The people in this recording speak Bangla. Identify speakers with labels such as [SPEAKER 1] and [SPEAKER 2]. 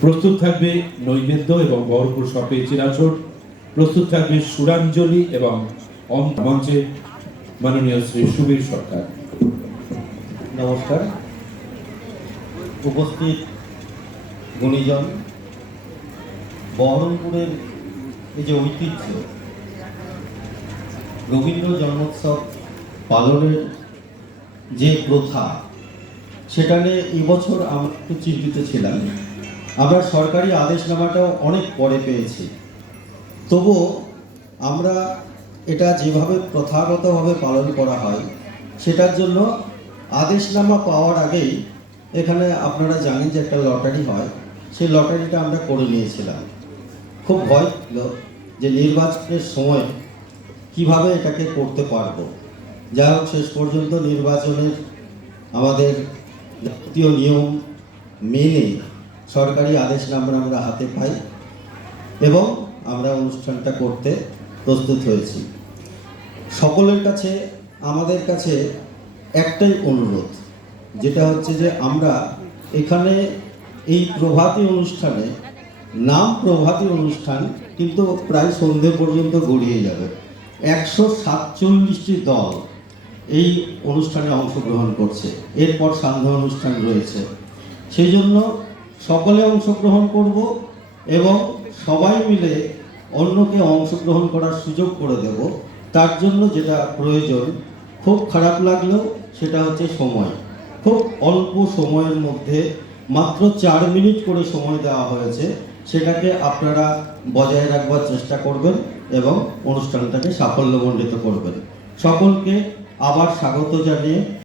[SPEAKER 1] প্রস্তুত থাকবে নৈবেদ্য এবং বহরপুর সপে চিরাচর প্রস্তুত থাকবে সুরাঞ্জলি এবং মঞ্চে মাননীয় শ্রী সুবীর সরকার।
[SPEAKER 2] নমস্কার। উপস্থিত গুণীজন, বহরমপুরের এই যে ঐতিহ্য, রবীন্দ্র জন্মোৎসব পালনের যে প্রথা, সেটা নিয়ে এবছর আমরা একটু চিন্তিত ছিলাম। আমরা সরকারি আদেশনামাটাও অনেক পরে পেয়েছি। তবুও আমরা এটা যেভাবে প্রথাগতভাবে পালন করা হয়, সেটার জন্য আদেশনামা পাওয়ার আগেই এখানে আপনারা জানেন যে একটা লটারি হয়, সেই লটারিটা আমরা করে নিয়েছিলাম। খুব ভয় ছিল যে নির্বাচনের সময় কীভাবে এটাকে করতে পারব। যাই হোক, শেষ পর্যন্ত নির্বাচনের আমাদের জাতীয় নিয়ম মেনে সরকারি আদেশ আদেশনামা আমরা হাতে পাই এবং আমরা অনুষ্ঠানটা করতে প্রস্তুত হয়েছি। সকলের কাছে, আমাদের কাছে একটাই অনুরোধ, যেটা হচ্ছে যে আমরা এখানে এই প্রভাতী অনুষ্ঠানে নাম প্রভাতী অনুষ্ঠান কিন্তু প্রায় সন্ধে পর্যন্ত গড়িয়ে যাবে। একশো সাতচল্লিশটি দল এই অনুষ্ঠানে অংশগ্রহণ করছে। এরপর সান্ধ্য অনুষ্ঠান রয়েছে। সেই জন্য সকলে অংশগ্রহণ করব এবং সবাই মিলে অন্যকে অংশগ্রহণ করার সুযোগ করে দেব। তার জন্য যেটা প্রয়োজন, খুব খারাপ লাগলেও সেটা হচ্ছে সময়। খুব অল্প সময়ের মধ্যে, মাত্র চার মিনিট করে সময় দেওয়া হয়েছে, সেটাকে আপনারা বজায় রাখবার চেষ্টা করবেন এবং অনুষ্ঠানটাকে সাফল্যমণ্ডিত করবেন। সকলকে আবার স্বাগত জানিয়ে